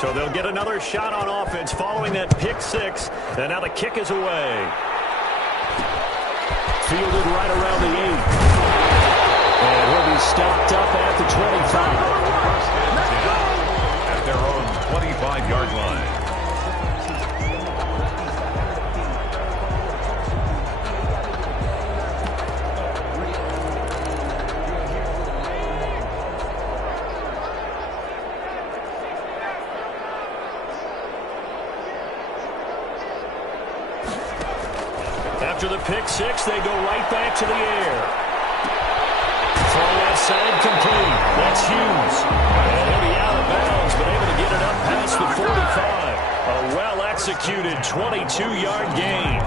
So they'll get another shot on offense following that pick six. And now the kick is away. Fielded right around the 8. And he'll be stopped up at the 25. At their own 25-yard line. After the pick six, they go right back to the air. Throw left side complete. That's Hughes. And he'll be out of bounds, but able to get it up past the 45. A well-executed 22-yard gain.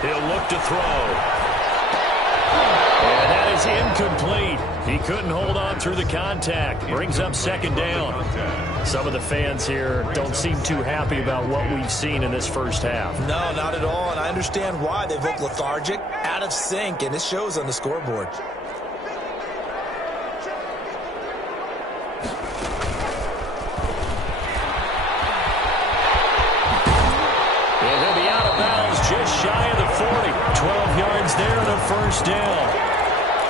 He'll look to throw. And that is incomplete. He couldn't hold on through the contact. Brings up second down. Some of the fans here don't seem too happy about what we've seen in this first half. No, not at all, and I understand why. They've looked lethargic, out of sync, and it shows on the scoreboard. And he'll be out of bounds just shy of the 40. 12 yards there and a first down.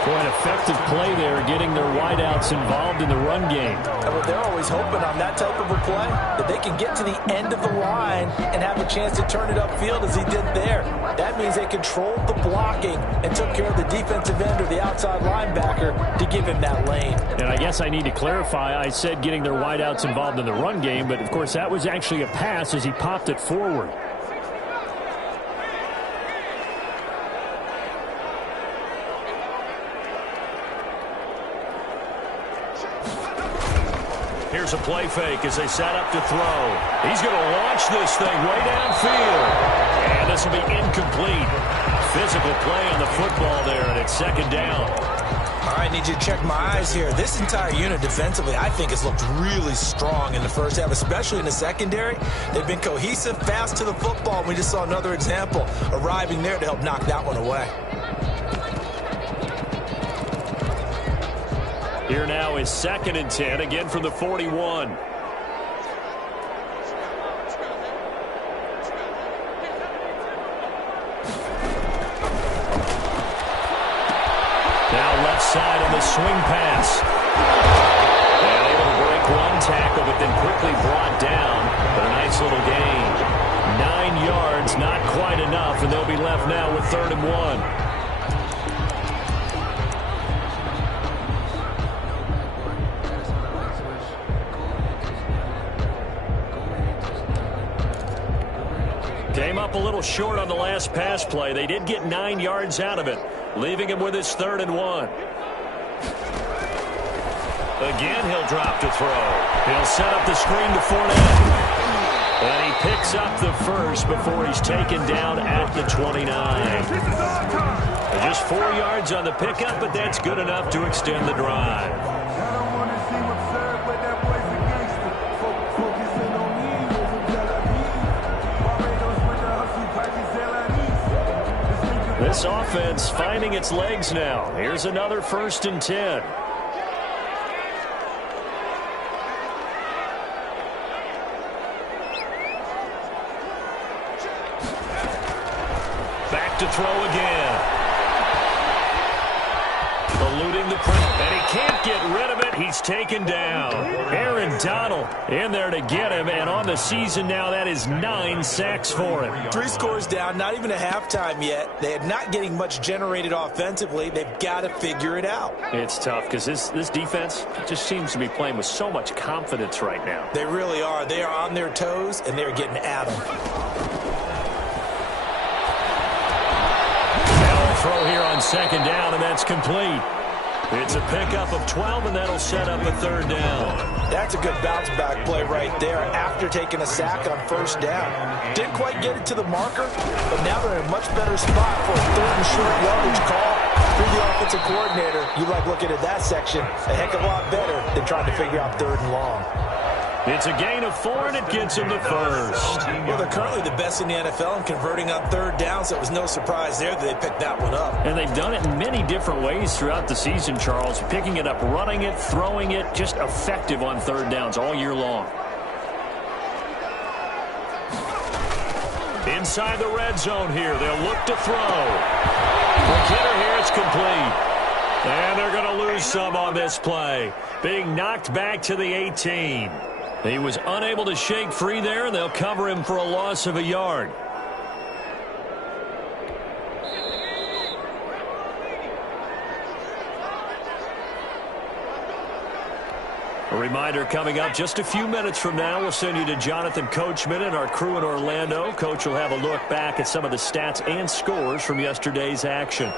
Quite effective play there, getting their wideouts involved in the run game. Well, they're always hoping on that type of a play that they can get to the end of the line and have a chance to turn it upfield as he did there. That means they controlled the blocking and took care of the defensive end or the outside linebacker to give him that lane. And I guess I need to clarify, I said getting their wideouts involved in the run game, but of course that was actually a pass as he popped it forward. Here's a play fake as they set up to throw. He's going to launch this thing way downfield. And this will be incomplete. Physical play on the football there, and it's second down. All right, need you to check my eyes here. This entire unit defensively, I think, has looked really strong in the first half, especially in the secondary. They've been cohesive, fast to the football. We just saw another example arriving there to help knock that one away. Here now is 2nd and 10, again from the 41. Now left side on the swing pass. And able to break one tackle, but then quickly brought down. But a nice little gain. 9 yards, not quite enough, and they'll be left now with 3rd and 1. Came up a little short on the last pass play. They did get 9 yards out of it, leaving him with his 3rd and 1. Again, he'll drop to throw. He'll set up the screen to Fournette. And he picks up the first before he's taken down at the 29. Just 4 yards on the pickup, but that's good enough to extend the drive. This offense finding its legs now. Here's another 1st and 10. Back to throw again. Eluding the pressure, and he can't get rid of it. He's taken down. Aaron Donald in there to get him, and on the season now, that is 9 sacks for him. 3 scores down, not even a halftime yet. They are not getting much generated offensively. They've got to figure it out. It's tough because this defense just seems to be playing with so much confidence right now. They really are. They are on their toes, and they're getting at them. Now a throw here on 2nd down, and that's complete. It's a pickup of 12, and that'll set up a 3rd down. That's a good bounce-back play right there after taking a sack on 1st down. Didn't quite get it to the marker, but now they're in a much better spot for a 3rd and short yardage call. Through the offensive coordinator, you like looking at that section a heck of a lot better than trying to figure out 3rd and long. It's a gain of 4, and it gets him the first. Well, they're currently the best in the NFL in converting on third down, so it was no surprise there that they picked that one up. And they've done it in many different ways throughout the season, Charles. Picking it up, running it, throwing it, just effective on third downs all year long. Inside the red zone here, they'll look to throw. McKinnon here, it's complete. And they're going to lose some on this play. Being knocked back to the 18. He was unable to shake free there, and they'll cover him for a loss of a yard. A reminder coming up just a few minutes from now, we'll send you to Jonathan Coachman and our crew in Orlando. Coach will have a look back at some of the stats and scores from yesterday's action.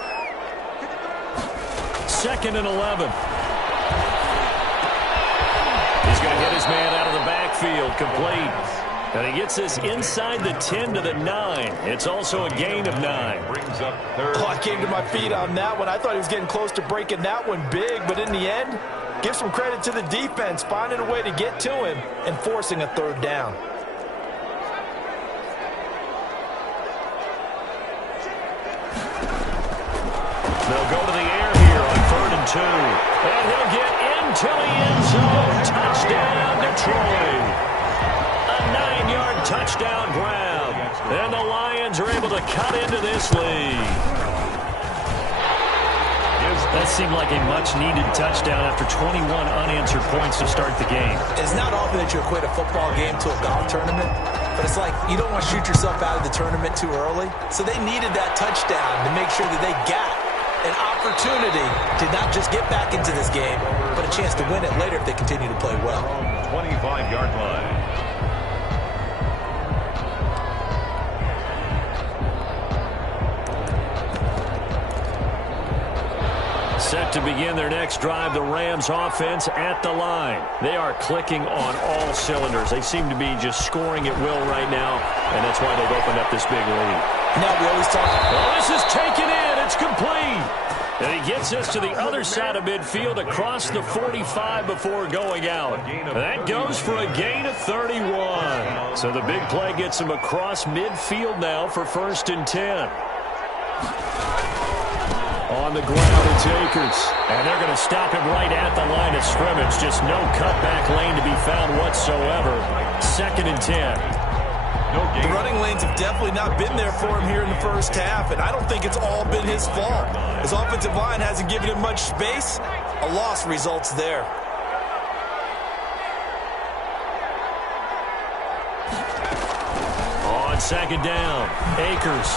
2nd and 11. He's going to hit his man out of the backfield, complete. And he gets this inside the 10 to the 9. It's also a gain of 9. Brings up third. Oh, I came to my feet on that one. I thought he was getting close to breaking that one big, but in the end, give some credit to the defense, finding a way to get to him and forcing a third down. They'll go to the air here on 3rd and 2. And he'll get into the end zone. Touchdown, Detroit. A 9-yard touchdown grab. And the Lions are able to cut into this lead. That seemed like a much-needed touchdown after 21 unanswered points to start the game. It's not often that you equate a football game to a golf tournament, but it's like you don't want to shoot yourself out of the tournament too early. So they needed that touchdown to make sure that they got an opportunity to not just get back into this game, but a chance to win it later if they continue to play well. 25-yard line. Set to begin their next drive, the Rams offense at the line. They are clicking on all cylinders. They seem to be just scoring at will right now, and that's why they've opened up this big lead. Now we always talk. Well, this is taken in. It's complete. And he gets us to the other side of midfield across the 45 before going out. And that goes for a gain of 31. So the big play gets him across midfield now for 1st and 10. On the ground, it's Akers. And they're going to stop him right at the line of scrimmage. Just no cutback lane to be found whatsoever. 2nd and 10. The running lanes have definitely not been there for him here in the first half, and I don't think it's all been his fault. His offensive line hasn't given him much space. A loss results there. On 2nd down, Akers.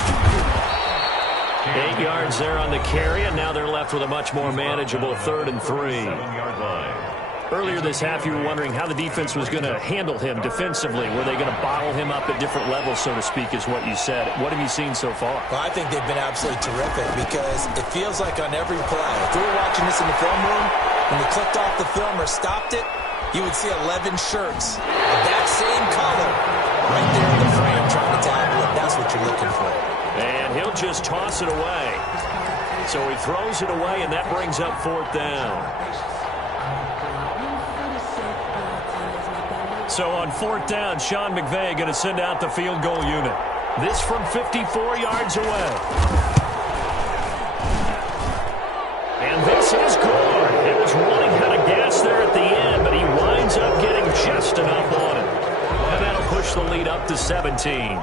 8 yards there on the carry, and now they're left with a much more manageable 3rd and 3. 7-yard line. Earlier this half, you were wondering how the defense was going to handle him defensively. Were they going to bottle him up at different levels, so to speak, is what you said. What have you seen so far? Well, I think they've been absolutely terrific because it feels like on every play, if we were watching this in the film room, when they clicked off the film or stopped it, you would see 11 shirts of that same color right there in the frame trying to tackle it. That's what you're looking for. And he'll just toss it away. So he throws it away, and that brings up 4th down. So on 4th down, Sean McVay going to send out the field goal unit. This from 54 yards away. And this is good. It was running out of gas there at the end, but he winds up getting just enough on it. And that'll push the lead up to 17.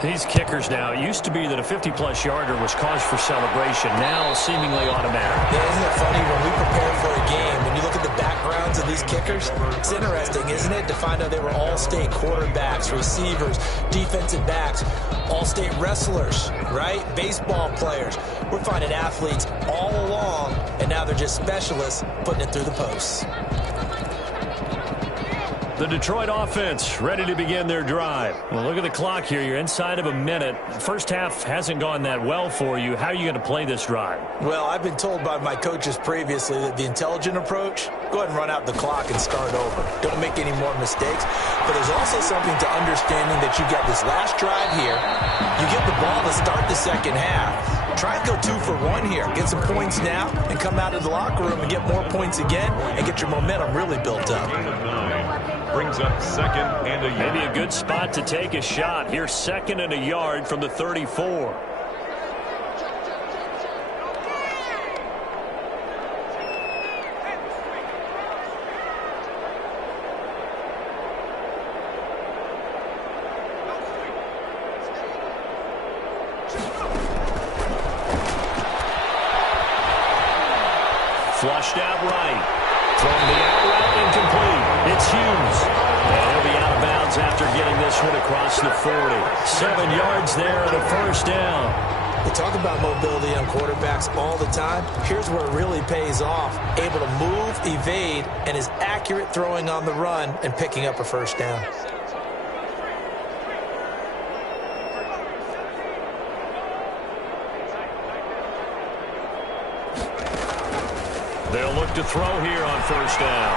These kickers now, it used to be that a 50-plus yarder was cause for celebration. Now seemingly automatic. Yeah, isn't it funny when we prepare for a game, when you look at the backgrounds of these kickers, it's interesting, isn't it, to find out they were all-state quarterbacks, receivers, defensive backs, all-state wrestlers, right? Baseball players. We're finding athletes all along, and now they're just specialists putting it through the posts. The Detroit offense ready to begin their drive. Well, look at the clock here. You're inside of a minute. First half hasn't gone that well for you. How are you going to play this drive? Well, I've been told by my coaches previously that the intelligent approach, go ahead and run out the clock and start over. Don't make any more mistakes. But there's also something to understanding that you get this last drive here. You get the ball to start the second half. Try and go 2 for 1 here. Get some points now and come out of the locker room and get more points again and get your momentum really built up. brings up 2nd and a yard. Maybe a good spot to take a shot. Here's 2nd and a yard from the 34. Flushed out right. From the out route, incomplete. It's Hughes. And he'll be out of bounds after getting this one across the 40. 7 yards there and a first down. We talk about mobility on quarterbacks all the time. Here's where it really pays off. Able to move, evade, and is accurate throwing on the run and picking up a first down. They'll look to throw here on first down.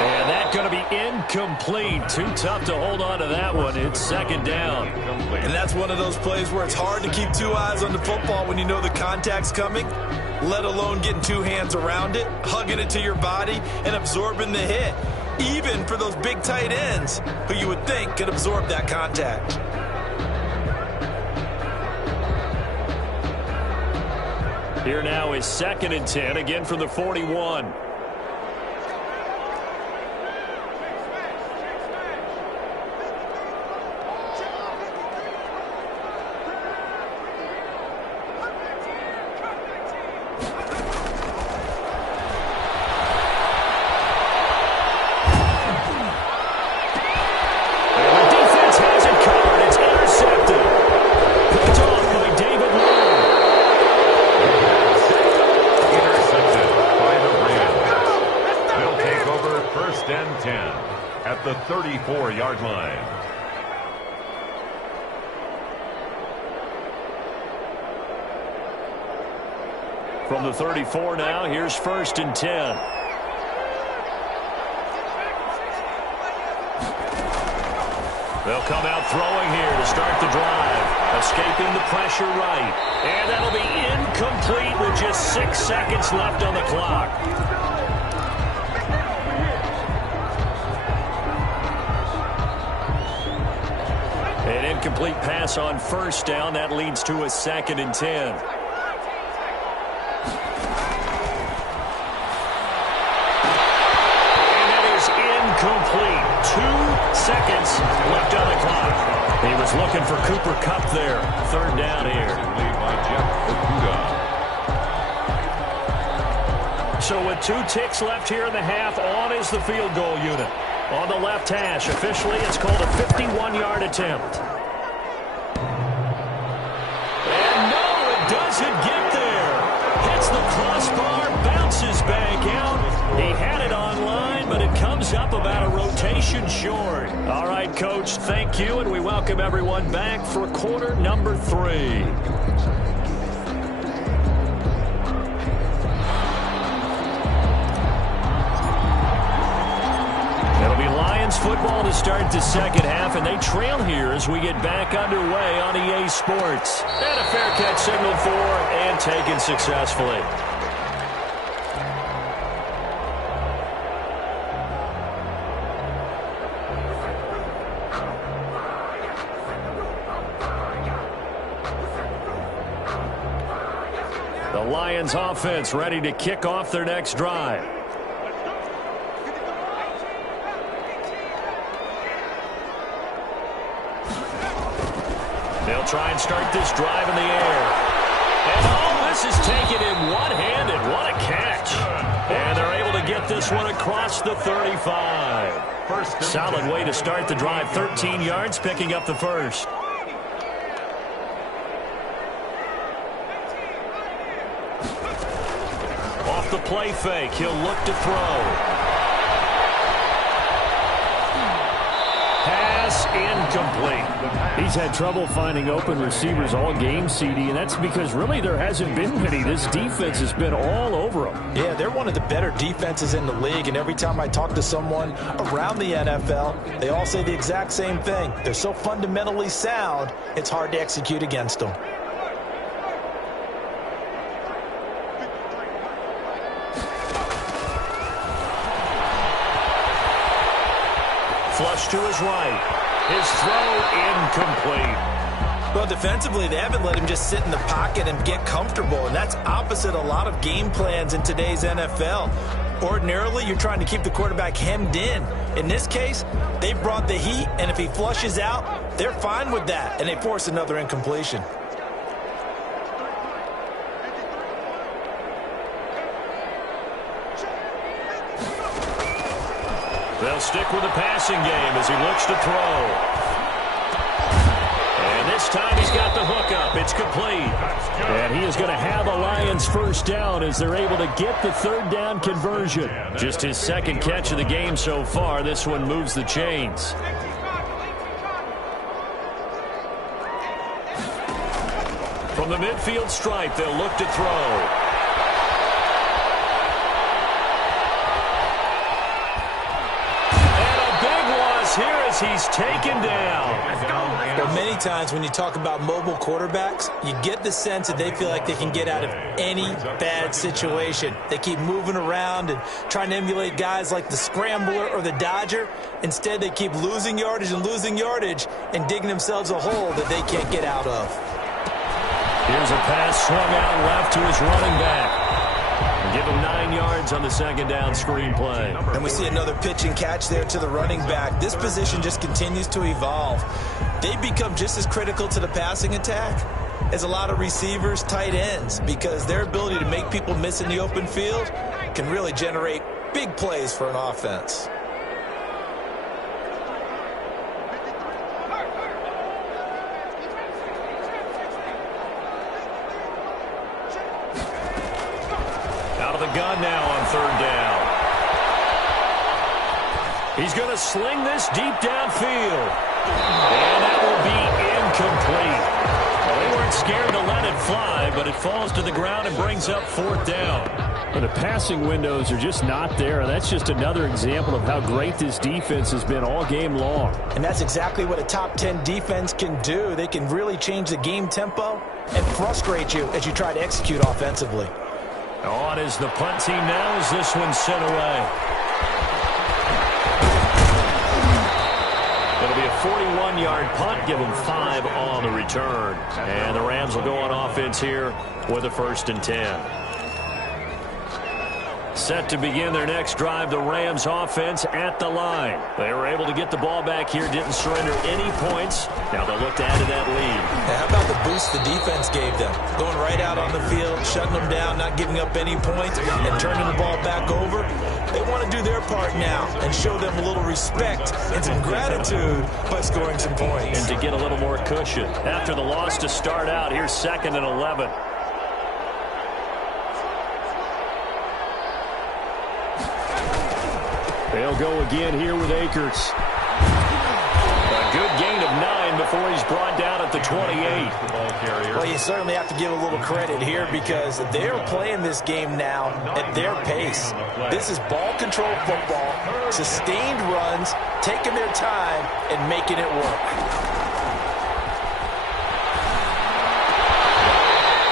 And that's going to be incomplete. Too tough to hold on to that one. It's 2nd down. And that's one of those plays where it's hard to keep 2 eyes on the football when you know the contact's coming, let alone getting 2 hands around it, hugging it to your body, and absorbing the hit. Even for those big tight ends who you would think could absorb that contact. Here now is 2nd and 10, again from the 41. At the 34-yard line. From the 34 now, here's 1st and 10. They'll come out throwing here to start the drive. Escaping the pressure right. And that'll be incomplete with just 6 seconds left on the clock. An incomplete pass on first down. That leads to a 2nd and 10. And that is incomplete. 2 seconds left on the clock. He was looking for Cooper Kupp there. 3rd down here. So with 2 ticks left here in the half, on is the field goal unit. On the left hash, officially it's called a 51-yard attempt. And no, it doesn't get there. Hits the crossbar, bounces back out. He had it online, but it comes up about a rotation short. All right, Coach, thank you, and we welcome everyone back for quarter number 3. Football to start the second half, and they trail here as we get back underway on EA Sports. And a fair catch signaled for and taken successfully. The Lions offense ready to kick off their next drive. They'll try and start this drive in the air. And oh, this is taken in one-handed. What a catch. And they're able to get this one across the 35. Solid way to start the drive. 13 yards, picking up the first. Off the play fake, he'll look to throw. Pass incomplete. He's had trouble finding open receivers all game, CD, and that's because really there hasn't been many. This defense has been all over them. Yeah, they're one of the better defenses in the league, and every time I talk to someone around the NFL, they all say the exact same thing. They're so fundamentally sound, it's hard to execute against them. flush to his right. His throw incomplete. Well, defensively, they haven't let him just sit in the pocket and get comfortable, and that's opposite a lot of game plans in today's NFL. Ordinarily, you're trying to keep the quarterback hemmed in. In this case, they brought the heat, and if he flushes out, they're fine with that, and they force another incompletion. They'll stick with the passing game as he looks to throw. And this time he's got the hook up. It's complete. And he is going to have a Lions first down as they're able to get the third down conversion. Just his second catch of the game so far. This one moves the chains. From the midfield stripe, they'll look to throw. Here as he's taken down. But many times when you talk about mobile quarterbacks, you get the sense that they feel like they can get out of any bad situation. They keep moving around and trying to emulate guys like the Scrambler or the Dodger. Instead, they keep losing yardage and digging themselves a hole that they can't get out of. Here's a pass swung out left to his running back. Give him 9 yards on the second down screen play. And we see another pitch and catch there to the running back. This position just continues to evolve. They become just as critical to the passing attack as a lot of receivers, tight ends, because their ability to make people miss in the open field can really generate big plays for an offense. Gun now on third down. He's going to sling this deep downfield. And that will be incomplete. Well, they weren't scared to let it fly, but it falls to the ground and brings up fourth down. But the passing windows are just not there. That's just another example of how great this defense has been all game long. And that's exactly what a top 10 defense can do. They can really change the game tempo and frustrate you as you try to execute offensively. On is the punt team now as this one's sent away. It'll be a 41-yard punt, give them 5 on the return. And the Rams will go on offense here with a 1st and 10. Set to begin their next drive, the Rams offense at the line. They were able to get the ball back here, didn't surrender any points. Now they'll look to add to that lead. How about the boost the defense gave them? Going right out on the field, shutting them down, not giving up any points, and turning the ball back over. They want to do their part now and show them a little respect and some gratitude by scoring some points. And to get a little more cushion. After the loss to start out, here's 2nd and 11. They'll go again here with Akers. A good gain of 9 before he's brought down at the 28. Well, you certainly have to give a little credit here because they're playing this game now at their pace. This is ball control football, sustained runs, taking their time and making it work.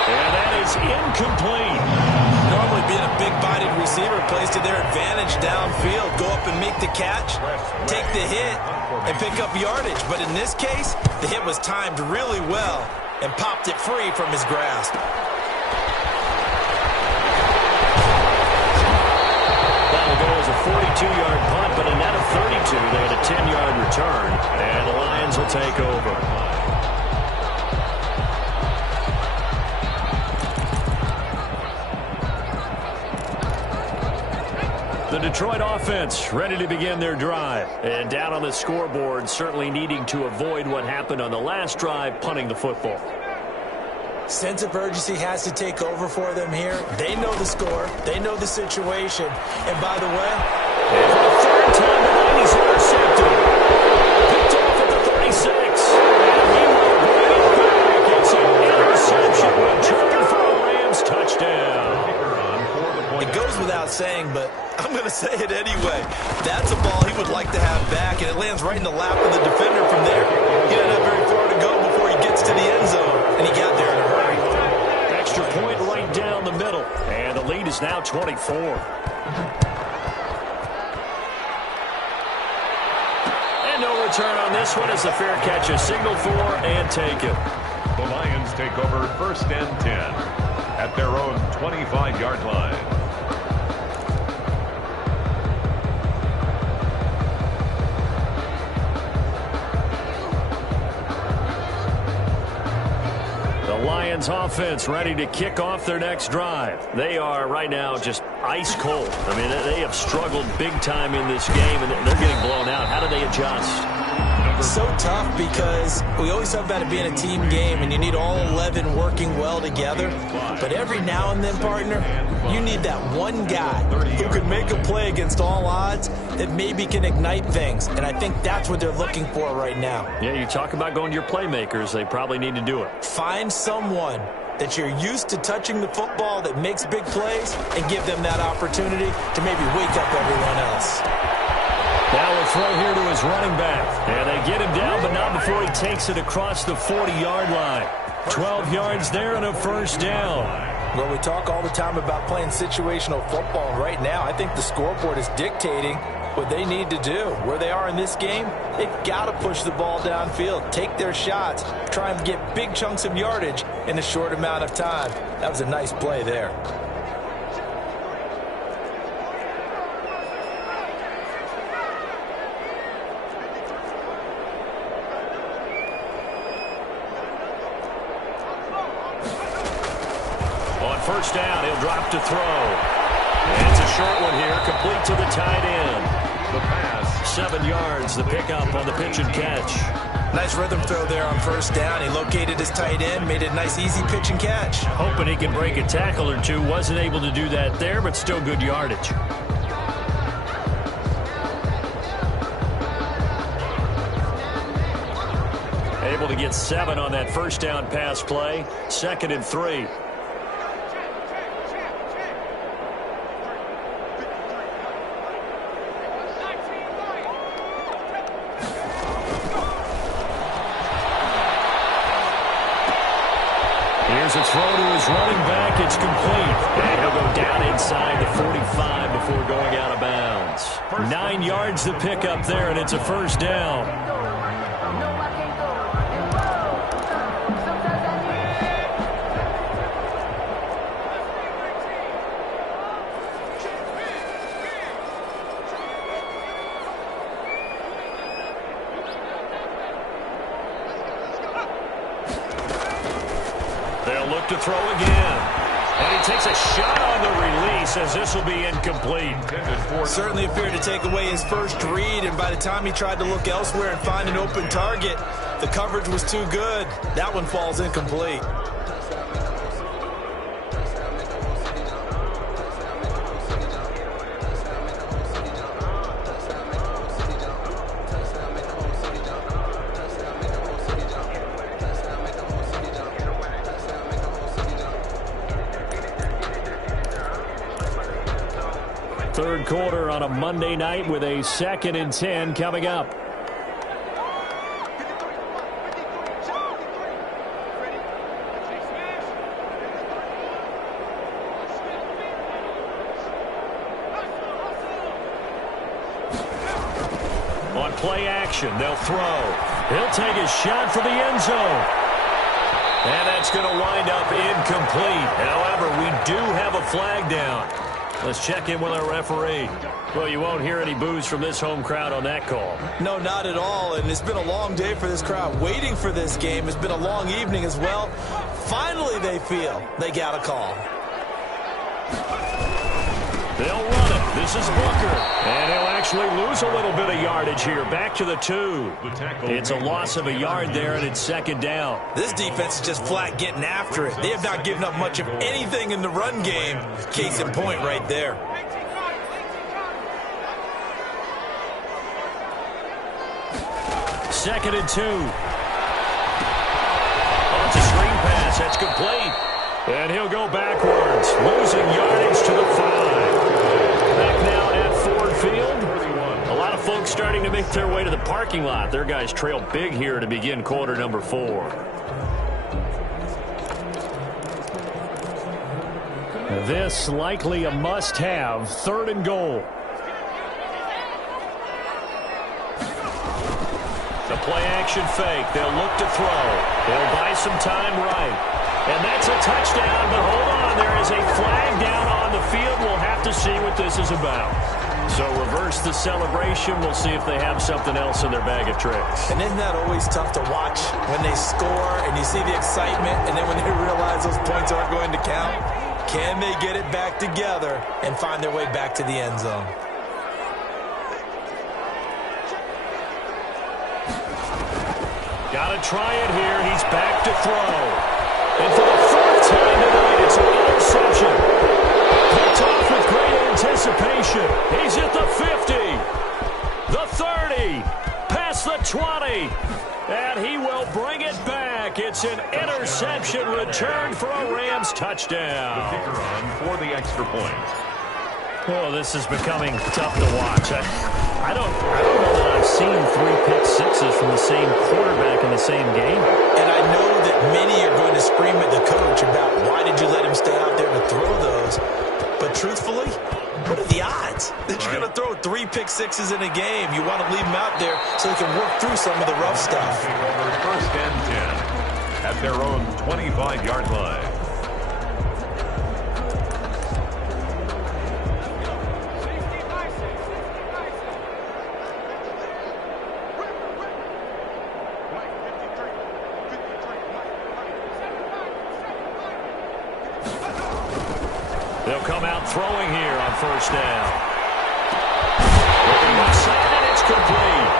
And that is incomplete. Normally being a big-bodied receiver plays to their advantage downfield. Go up and make the catch, take the hit, and pick up yardage. But in this case, the hit was timed really well and popped it free from his grasp. That'll go as a 42-yard punt, but a net of 32. They had a 10-yard return, and the Lions will take over. The Detroit offense ready to begin their drive. And down on the scoreboard, certainly needing to avoid what happened on the last drive, punting the football. Sense of urgency has to take over for them here. They know the score. They know the situation. And by the way, and for the third time tonight, he's intercepted. Picked off at the 36. And he will bring it back. It's an interception returned for a Rams touchdown. It goes without saying, but I'm going to say it anyway. That's a ball he would like to have back, and it lands right in the lap of the defender from there. He didn't have very far to go before he gets to the end zone, and he got there in a hurry. Extra point right down the middle, and the lead is now 24. And no return on this one as the fair catch is signaled for and taken. The Lions take over 1st and 10 at their own 25-yard line. Lions offense ready to kick off their next drive. They are right now just ice cold. I mean, they have struggled big time in this game, and they're getting blown out. How do they adjust? So tough because we always talk about it being a team game, and you need all 11 working well together. But every now and then, partner, you need that one guy who can make a play against all odds that maybe can ignite things. And I think that's what they're looking for right now. Yeah, you talk about going to your playmakers. They probably need to do it. Find someone that you're used to touching the football that makes big plays and give them that opportunity to maybe wake up everyone else. Now we'll throw here to his running back. And they get him down, but not before he takes it across the 40-yard line. 12 yards there and a first down. Well, we talk all the time about playing situational football. And right now, I think the scoreboard is dictating what they need to do. Where they are in this game, they've got to push the ball downfield, take their shots, try and get big chunks of yardage in a short amount of time. That was a nice play there. First down, he'll drop to throw. And it's a short one here, complete to the tight end. The pass. 7 yards, the pickup on the pitch and catch. Nice rhythm throw there on first down. He located his tight end, made it a nice easy pitch and catch. Hoping he can break a tackle or two. Wasn't able to do that there, but still good yardage. Able to get 7 on that first down pass play. 2nd and 3. Here's a throw to his running back. It's complete. And he'll go down inside the 45 before going out of bounds. 9 yards to pick up there, and it's a first down. They'll look to throw again. And he takes a shot on the release as this will be incomplete. Certainly appeared to take away his first read, and by the time he tried to look elsewhere and find an open target, the coverage was too good. That one falls incomplete. Third quarter on a Monday night with a 2nd and 10 coming up. On play action, they'll throw. He'll take a shot for the end zone. And that's going to wind up incomplete. However, we do have a flag down. Let's check in with our referee. Well, you won't hear any boos from this home crowd on that call. No, not at all, and it's been a long day for this crowd. Waiting for this game. It's been a long evening as well. Finally, they feel they got a call. They'll run it. This is Booker. And he'll actually lose a little bit of yardage here. Back to the 2. It's a loss of a yard there, and it's 2nd down. This defense is just flat getting after it. They have not given up much of anything in the run game. Case in point right there. Second and 2. Oh, it's a screen pass. That's complete. And he'll go backwards, losing yardage to the 5. Back now at Ford Field. A lot of folks starting to make their way to the parking lot. Their guys trail big here to begin quarter number 4. This likely a must-have. 3rd and goal. The play-action fake. They'll look to throw. They'll buy some time right. And that's a touchdown, but hold on. There is a flag down on the field. We'll have to see what this is about. So reverse the celebration. We'll see if they have something else in their bag of tricks. And isn't that always tough to watch when they score and you see the excitement, and then when they realize those points aren't going to count? Can they get it back together and find their way back to the end zone? Got to try it here. He's back to throw. And for the fourth time tonight, it's an interception. Picked off with great anticipation. He's at the 50, the 30, past the 20, and he will bring it back. It's an interception returned for a Rams touchdown. The kicker on for the extra point. Oh, this is becoming tough to watch. I don't know that I've seen 3 pick sixes from the same quarterback in the same game. And I know that many are going to scream at the coach about why did you let him stay out there to throw those. But truthfully, what are the odds that you're going to throw 3 pick sixes in a game? You want to leave them out there so they can work through some of the rough stuff. Over first and 10 at their own 25-yard line. They'll come out throwing here on first down. Looking inside, and it's complete.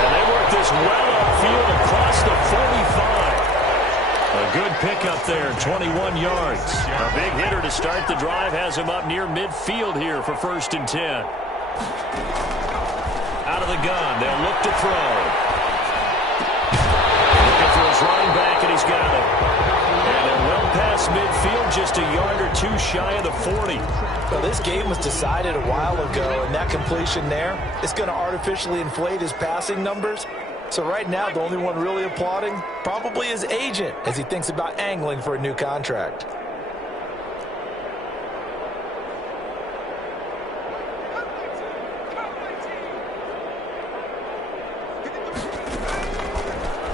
And they work this well upfield across the 45. A good pickup there, 21 yards. A big hitter to start the drive has him up near midfield here for first and 10. Out of the gun, they'll look to throw. Looking for his running back, and he's got it. And they're well past midfield, just a yard or 2 shy of the 40. Well, this game was decided a while ago, and that completion there is going to artificially inflate his passing numbers. So right now, the only one really applauding probably his agent as he thinks about angling for a new contract.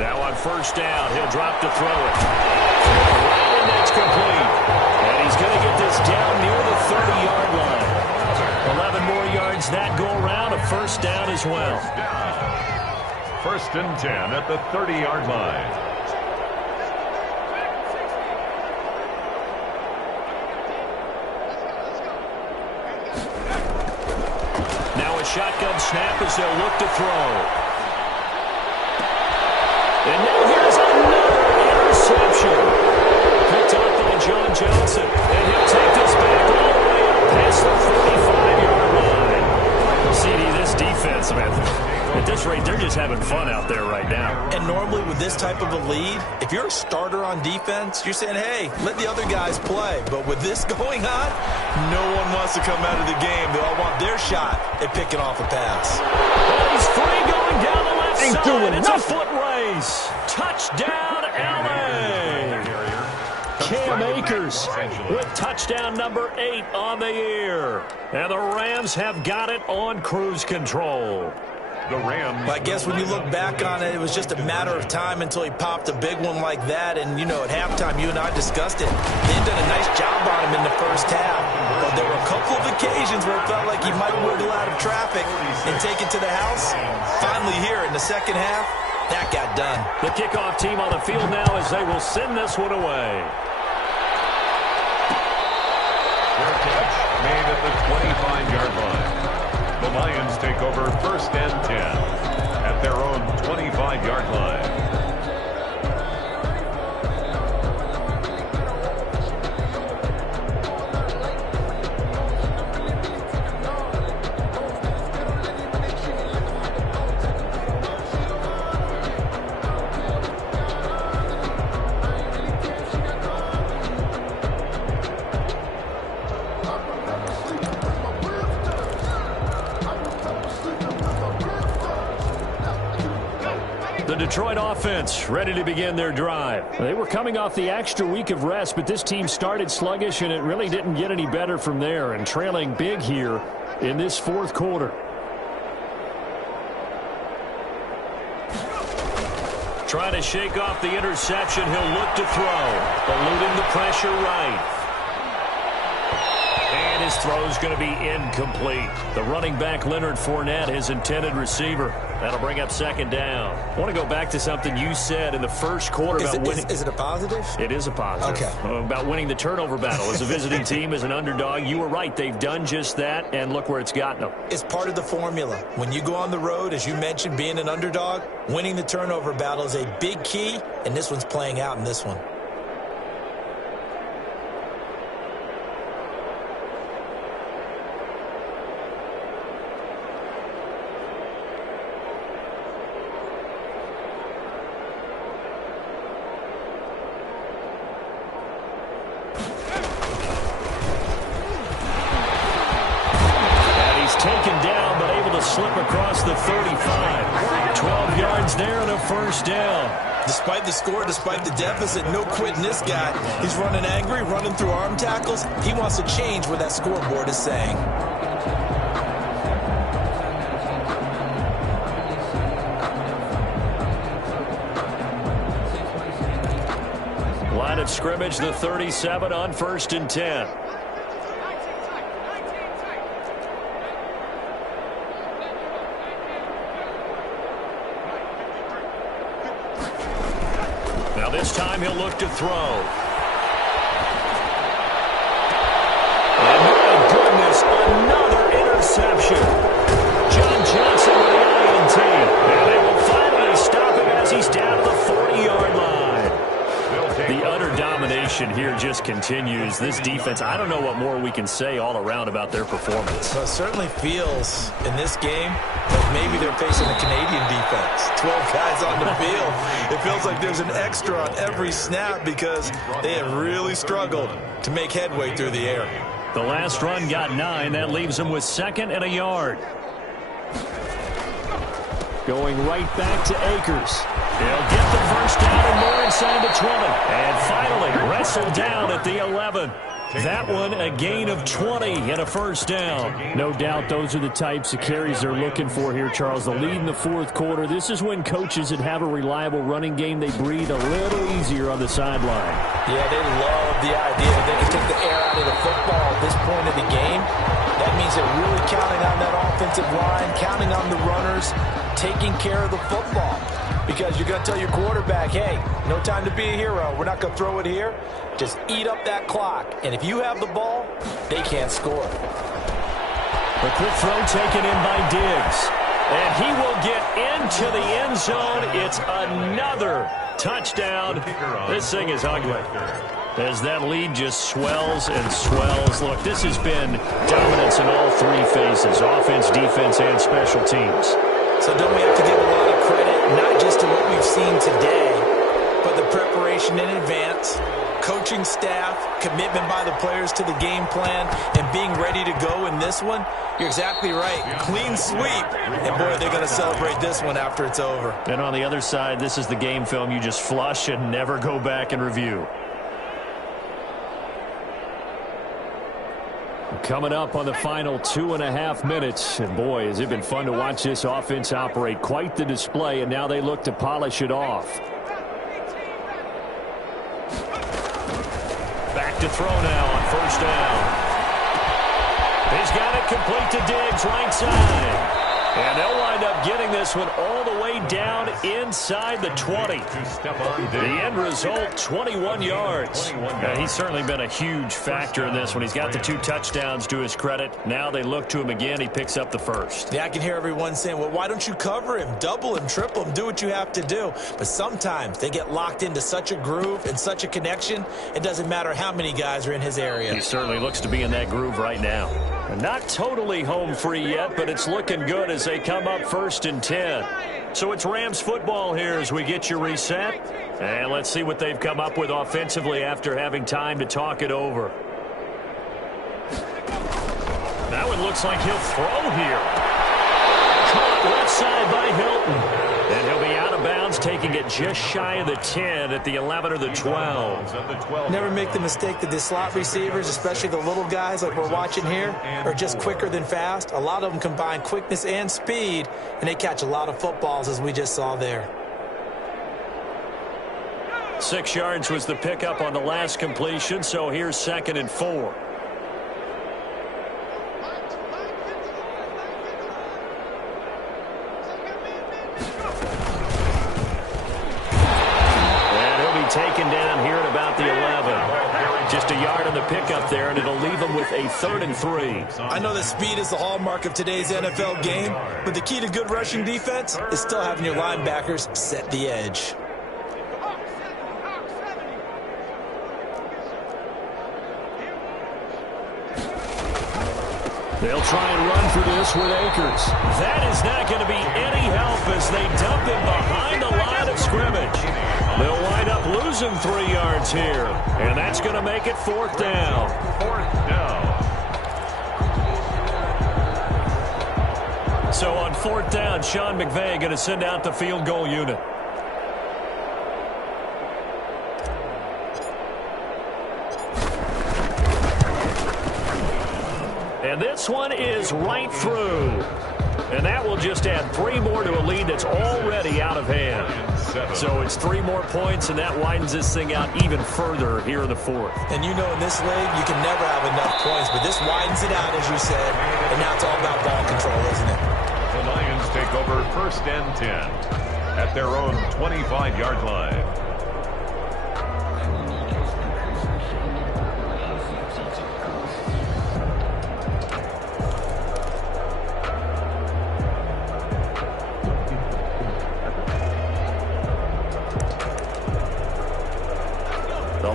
Now on first down, he'll drop to throw it. Right, and that's complete. And he's going to get this down near the 30-yard line. 11 more yards that go around, a first down as well. First and 10 at the 30-yard line. Now a shotgun snap as they'll look to throw. And now here's another interception. Picked up by John Johnson. And he'll take this back all the way up past the 45-yard line. CD, this defense, man, at this rate, they're just having fun out there right now. And normally with this type of a lead, if you're a starter on defense, you're saying, hey, let the other guys play. But with this going on, no one wants to come out of the game. They all want their shot at picking off a pass. Oh, he's free going down the left side. It's a foot race. Touchdown, LA. Cam Akers with touchdown number 8 on the year. And the Rams have got it on cruise control. The Rams. Well, I guess when you look back on it, it was just a matter of time until he popped a big one like that. And, you know, at halftime, you and I discussed it. They'd done a nice job on him in the first half. But there were a couple of occasions where it felt like he might wiggle out of traffic and take it to the house. Finally here in the second half, that got done. The kickoff team on the field now as they will send this one away. Their catch made at the 25-yard line. The Lions take over first and 10 at their own 25-yard line. Detroit offense ready to begin their drive. They were coming off the extra week of rest, but this team started sluggish, and it really didn't get any better from there, and trailing big here in this fourth quarter. Trying to shake off the interception. He'll look to throw. Eluding the pressure right. And his throw is going to be incomplete. The running back, Leonard Fournette, his intended receiver. That'll bring up second down. I want to go back to something you said in the first quarter about winning. Is it a positive? It is a positive. Okay. About winning the turnover battle. As a visiting team, as an underdog, you were right. They've done just that, and look where it's gotten them. It's part of the formula. When you go on the road, as you mentioned, being an underdog, winning the turnover battle is a big key, and this one's playing out in this one. Taken down, but able to slip across the 35. 12 yards there and a first down. Despite the score, despite the deficit, no quitting this guy. He's running angry, running through arm tackles. He wants to change what that scoreboard is saying. Line of scrimmage, the 37 on 1st and 10. This time he'll look to throw. And my goodness, another interception. John Johnson with the INT. And they will finally stop him as he's down to the 40-yard line. The utter domination here just continues. This defense, I don't know what more we can say all around about their performance. Well, it certainly feels in this game like maybe they're facing a Canadian defense. 12 guys on the field. It feels like there's an extra on every snap because they have really struggled to make headway through the air. The last run got 9. That leaves them with 2nd and a yard. Going right back to Akers. He'll get the first down and more inside the 20. And finally wrestled down at the 11. That one a gain of 20 and a first down. No doubt those are the types of carries they're looking for here, Charles. The lead in the 4th quarter. This is when coaches that have a reliable running game, they breathe a little easier on the sideline. Yeah, they love the idea that they can take the air out of the football at this point of the game. That means they're really counting on that offensive line, counting on the runners, taking care of the football. Because you're going to tell your quarterback, hey, no time to be a hero. We're not going to throw it here. Just eat up that clock. And if you have the ball, they can't score. A quick throw taken in by Diggs. And he will get into the end zone. It's another touchdown. This thing is ugly. As that lead just swells and swells. Look, this has been dominance in all 3 phases. Offense, defense, and special teams. So don't we have to give a lot of credit, not just to what we've seen today, but the preparation in advance, coaching staff, commitment by the players to the game plan, and being ready to go in this one? You're exactly right. Clean sweep. And, boy, they're going to celebrate this one after it's over. And on the other side, this is the game film you just flush and never go back and review. Coming up on the final 2.5 minutes. And, boy, has it been fun to watch this offense operate. Quite the display, and now they look to polish it off. Back to throw now on 1st down. He's got it complete to Diggs, right side. And they'll wind up getting this one all the way down inside the 20. The end result, 21 yards. He's certainly been a huge factor in this one. He's got the 2 touchdowns to his credit. Now they look to him again. He picks up the first. Yeah, I can hear everyone saying, well, why don't you cover him, double him, triple him, do what you have to do. But sometimes they get locked into such a groove and such a connection, it doesn't matter how many guys are in his area. He certainly looks to be in that groove right now. Not totally home free yet, but it's looking good as they come up 1st and 10. So it's Rams football here as we get you reset. And let's see what they've come up with offensively after having time to talk it over. That one looks like he'll throw here. Caught left side by Hilton. And he'll be out of bounds, taking it just shy of the 10 at the 11 or the 12. Never make the mistake that the slot receivers, especially the little guys like we're watching here, are just quicker than fast. A lot of them combine quickness and speed, and they catch a lot of footballs as we just saw there. 6 yards was the pickup on the last completion, so here's 2nd and 4. And he'll be taken down here at about the 11. Just a yard on the pickup there, and it'll leave him with a 3rd and 3. I know that speed is the hallmark of today's NFL game, but the key to good rushing defense is still having your linebackers set the edge. They'll try and run for this with Akers. That is not going to be any help as they dump him behind the line of scrimmage. They'll wind up losing 3 yards here, and that's going to make it 4th down. 4th down. So on 4th down, Sean McVay going to send out the field goal unit. And this one is right through. And that will just add 3 more to a lead that's already out of hand. So it's 3 more points, and that widens this thing out even further here in the 4th. And you know in this league, you can never have enough points, but this widens it out, as you said. And now it's all about ball control, isn't it? The Lions take over 1st and 10 at their own 25-yard line.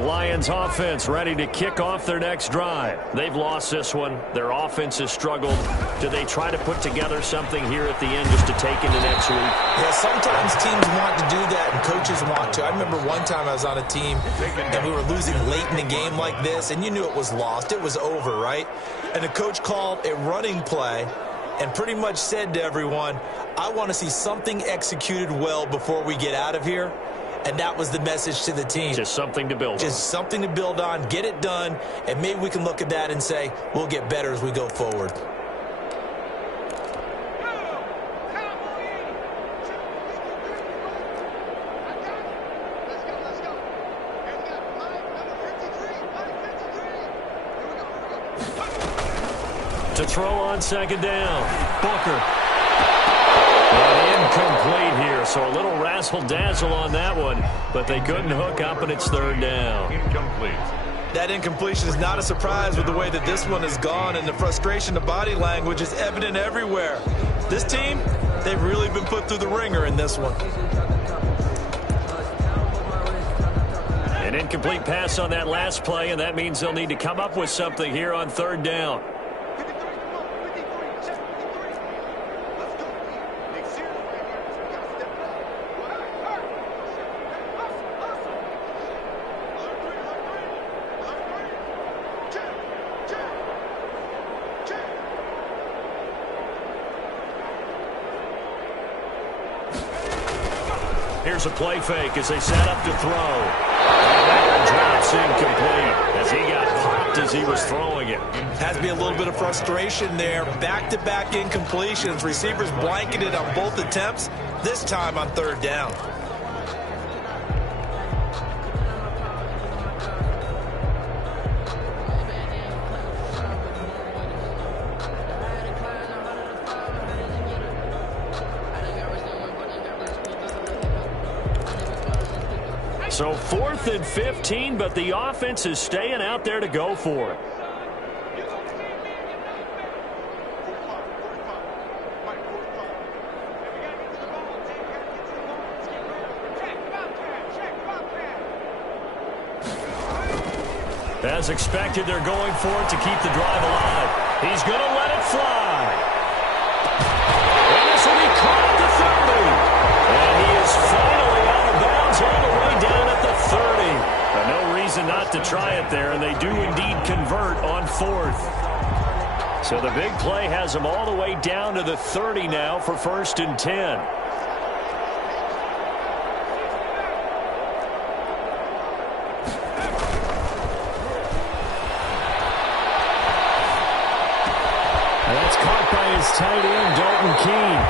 Lions offense ready to kick off their next drive. They've lost this one. Their offense has struggled. Do they try to put together something here at the end just to take into next week? Yeah, sometimes teams want to do that and coaches want to. I remember one time I was on a team and we were losing late in a game like this, and you knew it was lost. It was over, right? And the coach called a running play and pretty much said to everyone, I want to see something executed well before we get out of here. And that was the message to the team. Just something to build on. Just something to build on, get it done, and maybe we can look at that and say, we'll get better as we go forward. To throw on 2nd down. Booker. Incomplete here, so a little razzle-dazzle on that one, but they couldn't hook up, and it's 3rd down. Incomplete. That incompletion is not a surprise with the way that this one has gone, and the frustration of body language is evident everywhere. This team, they've really been put through the ringer in this one. An incomplete pass on that last play, and that means they'll need to come up with something here on 3rd down. Here's a play fake as they set up to throw. And that one drops incomplete as he got popped as he was throwing it. Has to be a little bit of frustration there. Back-to-back incompletions. Receivers blanketed on both attempts, this time on 3rd down. So 4th and 15, but the offense is staying out there to go for it. As expected, they're going for it to keep the drive alive. He's going to let it fly. And this will be caught at the 30. And he is finally out of bounds all the way down at the 30. But no reason not to try it there, and they do indeed convert on 4th. So the big play has them all the way down to the 30 now for 1st and 10. Tight end Dalton Keene.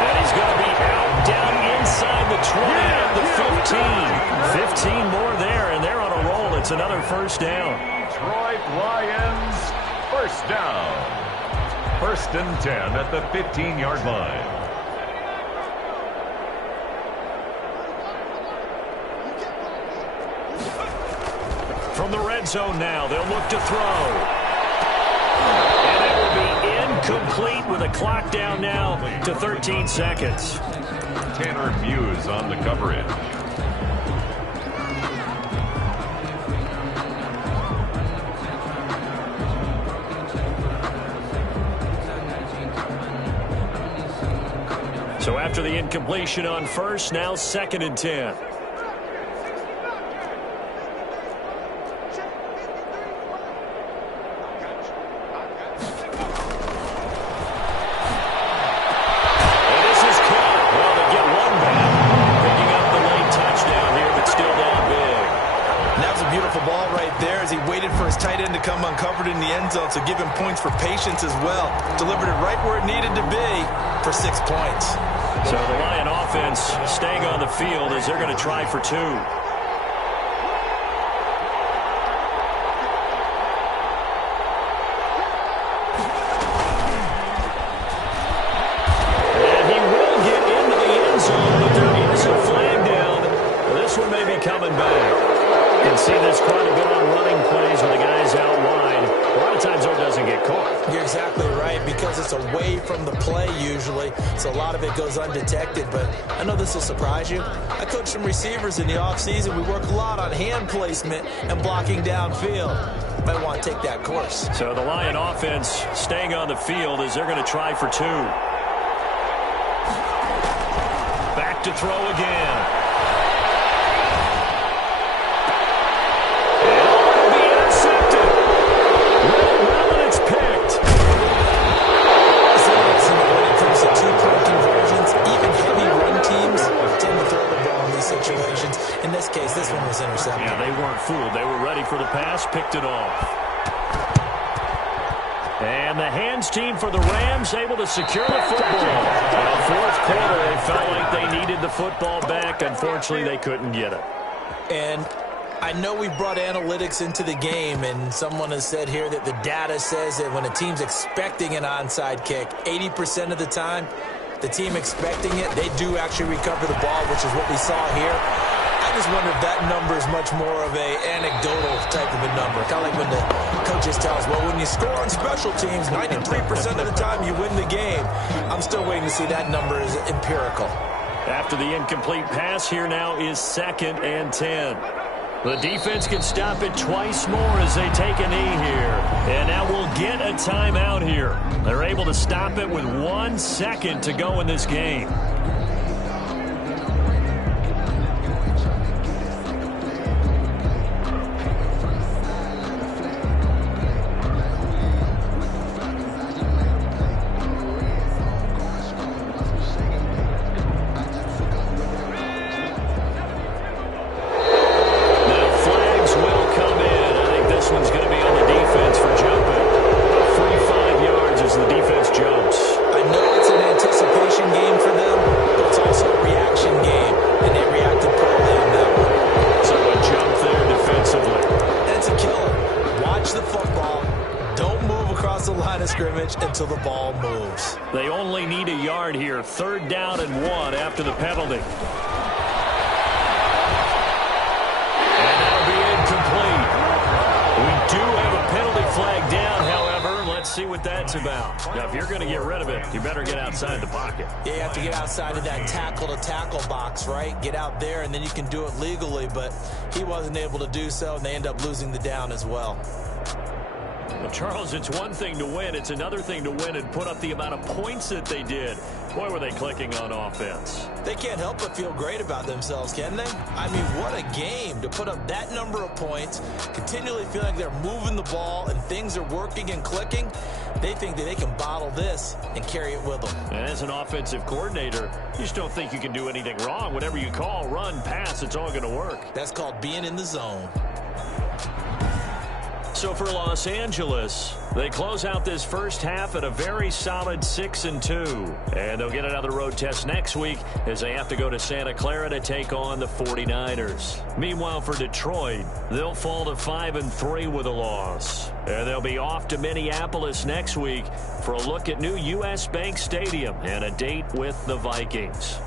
And he's going to be out down inside the 20 at the 15 more there, and they're on a roll. It's another first down. Detroit Lions, first down. 1st and 10 at the 15-yard line. From the red zone now, they'll look to throw. And it will be incomplete with a clock down now to 13 seconds. Tanner Muse on the coverage. So after the incompletion on first, now 2nd and 10. Come uncovered in the end zone, so give him points for patience as well. Delivered it right where it needed to be for 6 points. So the Lion offense staying on the field as they're going to try for 2. And he will get into the end zone, but there is a flag down. This one may be coming back. You can see this quite a bit on running plays with the guys out wide. A lot of times, though, it doesn't get caught. You're exactly right, because it's away from the play usually, so a lot of it goes undetected. But I know this will surprise you. I coach some receivers in the offseason. We work a lot on hand placement and blocking downfield. Might want to take that course. So the Lion offense staying on the field as they're going to try for 2. Back to throw again. In this case, this one was intercepted. Yeah, they weren't fooled. They were ready for the pass, picked it off. And the hands team for the Rams able to secure the football. Well, 4th quarter, they felt like they needed the football back. Unfortunately, they couldn't get it. And I know we brought analytics into the game, and someone has said here that the data says that when a team's expecting an onside kick, 80% of the time, the team expecting it, they do actually recover the ball, which is what we saw here. I just wonder if that number is much more of a anecdotal type of a number. Kind of like when the coaches tell us, well, when you score on special teams, 93% of the time you win the game. I'm still waiting to see that number is empirical. After the incomplete pass, here now is 2nd and 10. The defense can stop it twice more as they take a knee here. And now we'll get a timeout here. They're able to stop it with 1 second to go in this game. Until the ball moves. They only need a yard here. 3rd down and 1 after the penalty. And that'll be incomplete. We do have a penalty flag down, however. Let's see what that's about. Now, if you're going to get rid of it, you better get outside the pocket. Yeah, you have to get outside of that tackle-to-tackle box, right? Get out there, and then you can do it legally, but he wasn't able to do so, and they end up losing the down as well. Well, Charles, it's one thing to win. It's another thing to win and put up the amount of points that they did. Boy, were they clicking on offense. They can't help but feel great about themselves, can they? I mean, what a game to put up that number of points, continually feel like they're moving the ball and things are working and clicking. They think that they can bottle this and carry it with them. And as an offensive coordinator, you just don't think you can do anything wrong. Whatever you call, run, pass, it's all going to work. That's called being in the zone. So for Los Angeles, they close out this first half at a very solid 6-2. And they'll get another road test next week as they have to go to Santa Clara to take on the 49ers. Meanwhile, for Detroit, they'll fall to 5-3 with a loss. And they'll be off to Minneapolis next week for a look at new U.S. Bank Stadium and a date with the Vikings.